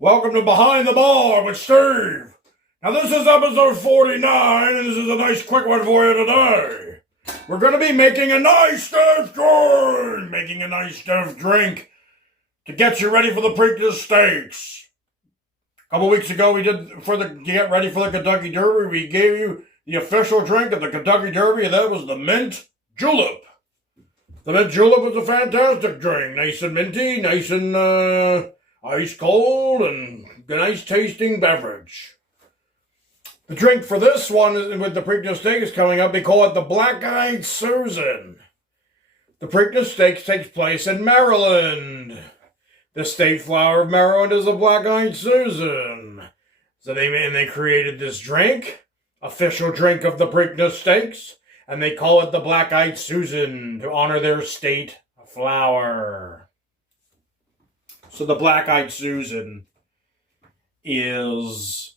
Welcome to Behind the Bar with Steve. Now this is episode 49, and this is a nice quick one for you today. We're going to be making a nice stiff drink to get you ready for the Preakness Stakes. A couple weeks ago, to get ready for the Kentucky Derby, we gave you the official drink of the Kentucky Derby, and that was the Mint Julep. The Mint Julep was a fantastic drink. Nice and minty, nice and ice cold, and a nice tasting beverage. The drink for this one, with the Preakness Stakes coming up, we call it the Black-Eyed Susan. The Preakness Stakes takes place in Maryland. The state flower of Maryland is the Black-Eyed Susan. So they created this drink, official drink of the Preakness Stakes, and they call it the Black-Eyed Susan to honor their state flower. So the Black-Eyed Susan is,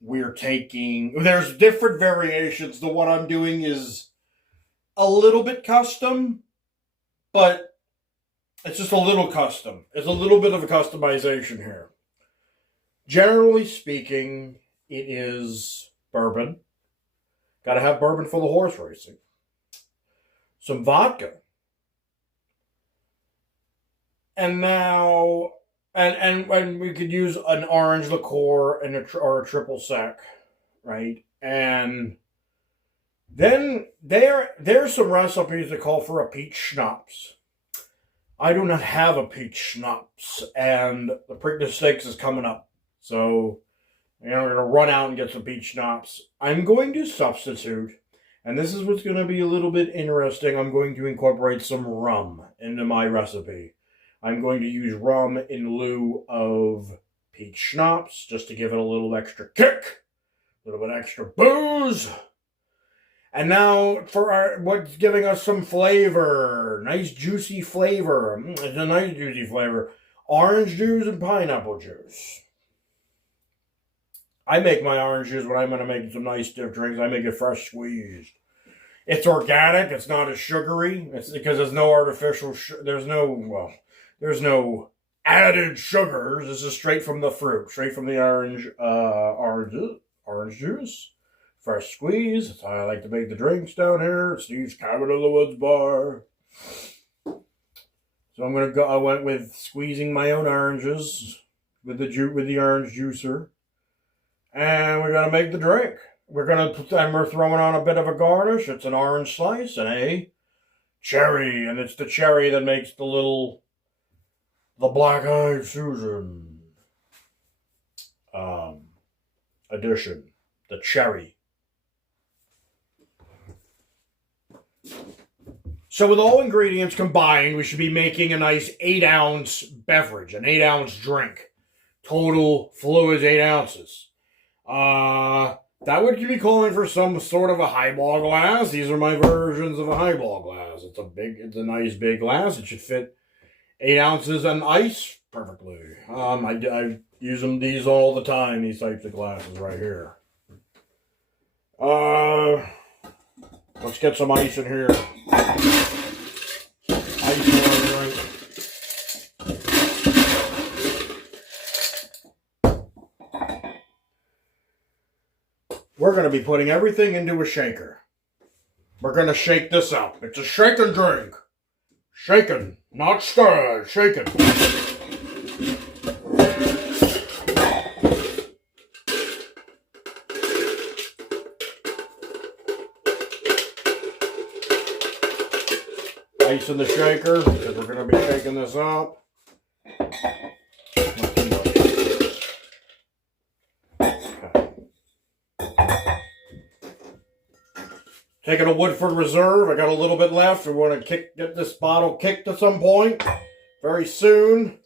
there's different variations. The one I'm doing is a little bit custom, but it's just a little custom. It's a little bit of a customization here. Generally speaking, it is bourbon. Got to have bourbon for the horse racing. Some vodka. And now, and we could use an orange liqueur or a triple sec, right? And then there's some recipes that call for a peach schnapps. I do not have a peach schnapps, and the Preakness Stakes is coming up. So, we're going to run out and get some peach schnapps. I'm going to substitute, and this is what's going to be a little bit interesting. I'm going to incorporate some rum into my recipe. I'm going to use rum in lieu of peach schnapps, just to give it a little extra kick, a little bit extra booze. And now for what's giving us some flavor, nice juicy flavor. It's a nice juicy flavor. Orange juice and pineapple juice. I make my orange juice when I'm going to make some nice stiff drinks. I make it fresh squeezed. It's organic. It's not as sugary. It's because there's no artificial. There's no added sugars. This is straight from the fruit, straight from the orange juice. Fresh squeeze. That's how I like to make the drinks down here at Steve's Cabin in the Woods Bar. So I went with squeezing my own oranges with the orange juicer. And we're gonna make the drink. We're throwing on a bit of a garnish. It's an orange slice and a cherry, and it's the cherry that makes the Black-Eyed Susan addition. The cherry. So with all ingredients combined, we should be making a nice 8-ounce beverage, an 8-ounce drink. Total fluids, 8 ounces. That would be calling for some sort of a highball glass. These are my versions of a highball glass. It's a nice big glass. It should fit 8 ounces and ice perfectly. I use these all the time, these types of glasses right here. Let's get some ice in here. Ice in our drink. We're going to be putting everything into a shaker. We're going to shake this up. It's a shake and drink. Shaken, not stirred. Shaken. Ice in the shaker, because we're going to be shaking this up. Taking a Woodford Reserve. I got a little bit left. We want to get this bottle kicked at some point very soon.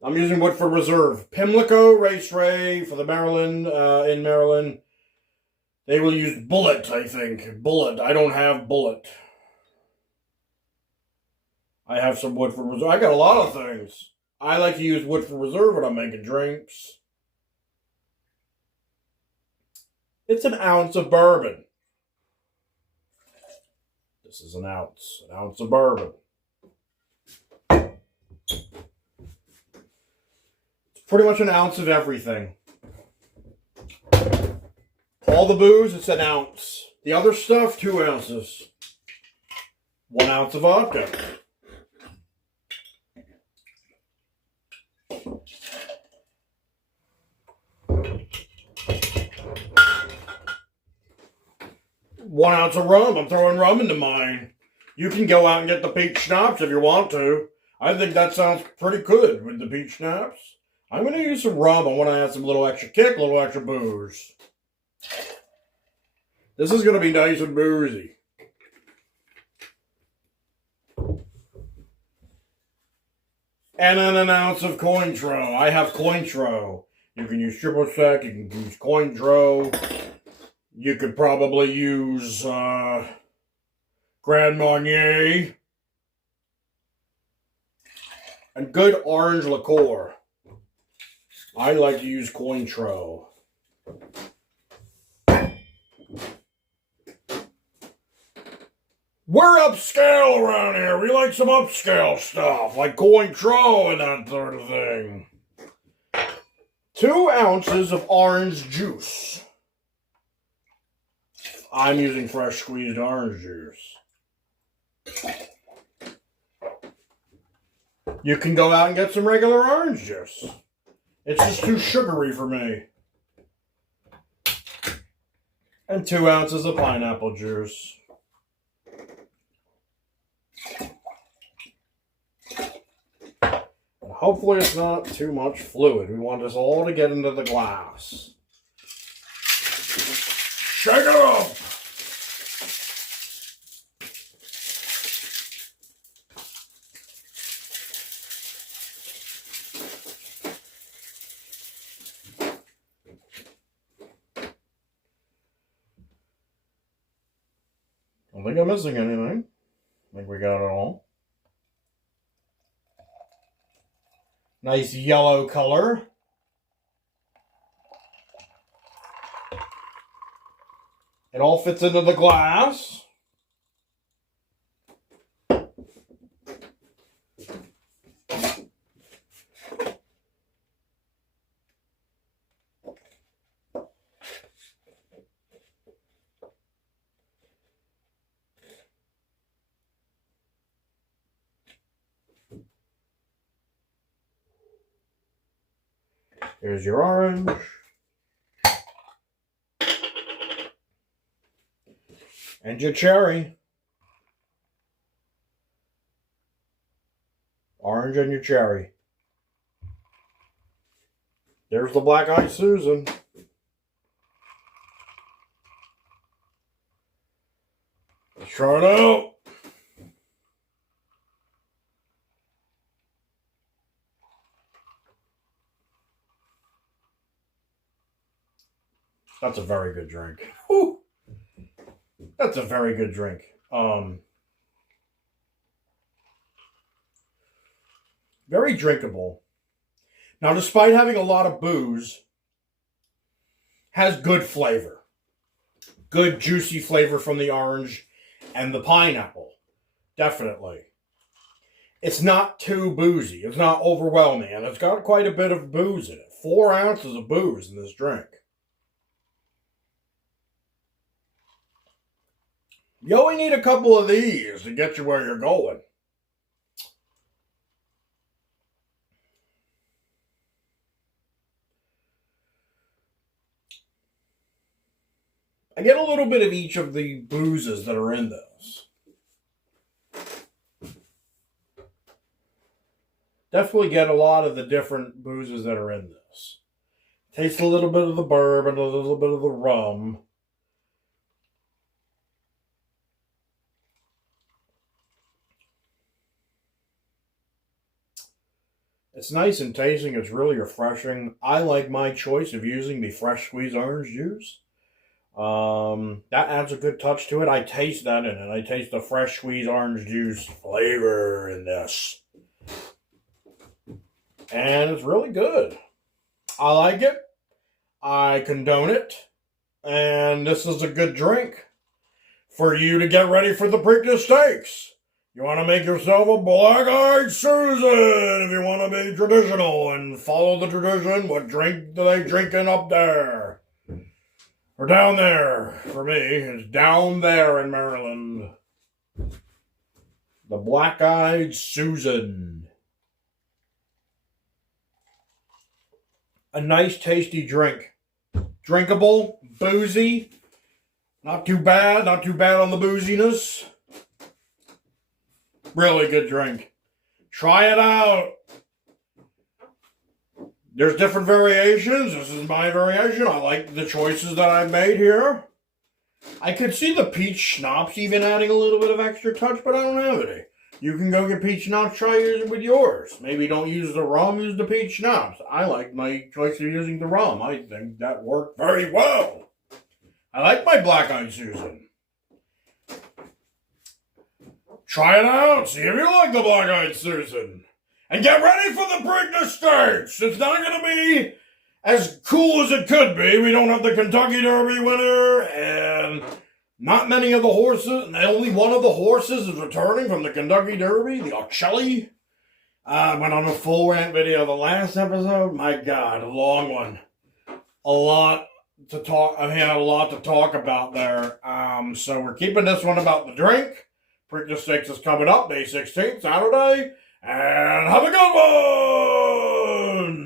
I'm using Woodford Reserve. Pimlico Raceway for the Maryland, in Maryland. They will use Bullet, I think. Bullet. I don't have Bullet. I have some Woodford Reserve. I got a lot of things. I like to use Woodford Reserve when I'm making drinks. It's an ounce of bourbon. This is an ounce of bourbon. pretty much an ounce of everything. All the booze, it's an ounce. The other stuff, 2 ounces. 1 ounce of vodka. One ounce of rum. I'm throwing rum into mine. You can go out and get the peach schnapps if you want to. I think that sounds pretty good with the peach schnapps. I'm going to use some rum. I want to add some little extra kick, a little extra booze. This is going to be nice and boozy. And then an ounce of Cointreau. I have Cointreau. You can use triple sec. You can use Cointreau. You could probably use Grand Marnier. And good orange liqueur. I like to use Cointreau. We're upscale around here. We like some upscale stuff, like Cointreau and that sort of thing. 2 ounces of orange juice. I'm using fresh squeezed orange juice. You can go out and get some regular orange juice. It's just too sugary for me. And 2 ounces of pineapple juice. And hopefully it's not too much fluid. We want this all to get into the glass. Shake it up! I don't think I'm missing anything. I think we got it all. Nice yellow color. It all fits into the glass. Here's your orange. And your cherry. Orange and your cherry. There's the Black Eyed Susan. Let's try it out. That's a very good drink. Whew. That's a very good drink. Very drinkable. Now, despite having a lot of booze, has good flavor. Good juicy flavor from the orange and the pineapple. Definitely. It's not too boozy. It's not overwhelming. And it's got quite a bit of booze in it. 4 ounces of booze in this drink. You only need a couple of these to get you where you're going. I get a little bit of each of the boozes that are in this. Definitely get a lot of the different boozes that are in this. Taste a little bit of the bourbon, a little bit of the rum. It's nice and tasting. It's really refreshing. I like my choice of using the fresh squeezed orange juice. That adds a good touch to it. I taste that in it. I taste the fresh squeezed orange juice flavor in this. And it's really good. I like it. I condone it. And this is a good drink for you to get ready for the Preakness Stakes. You want to make yourself a black-eyed Susan if you want to be traditional and follow the tradition. What drink do they drinking up there? Or down there, for me. It's down there in Maryland. The black-eyed Susan. A nice, tasty drink. Drinkable, boozy. Not too bad on the booziness. Really good drink. Try it out. There's different variations. This is my variation. I like the choices that I've made here. I could see the peach schnapps even adding a little bit of extra touch, but I don't have any. You can go get peach schnapps, try using it with yours. Maybe don't use the rum, use the peach schnapps. I like my choice of using the rum. I think that worked very well. I like my black-eyed Susan. Try it out. See if you like the black-eyed Susan. And get ready for the Preakness Stakes. It's not going to be as cool as it could be. We don't have the Kentucky Derby winner, and not many of the horses, and only one of the horses is returning from the Kentucky Derby, the Ocelli. I went on a full rant video the last episode. My God, a long one. A lot to talk. I had a lot to talk about there. So we're keeping this one about the drink. Preakness Stakes is coming up May 16th, Saturday. And have a good one!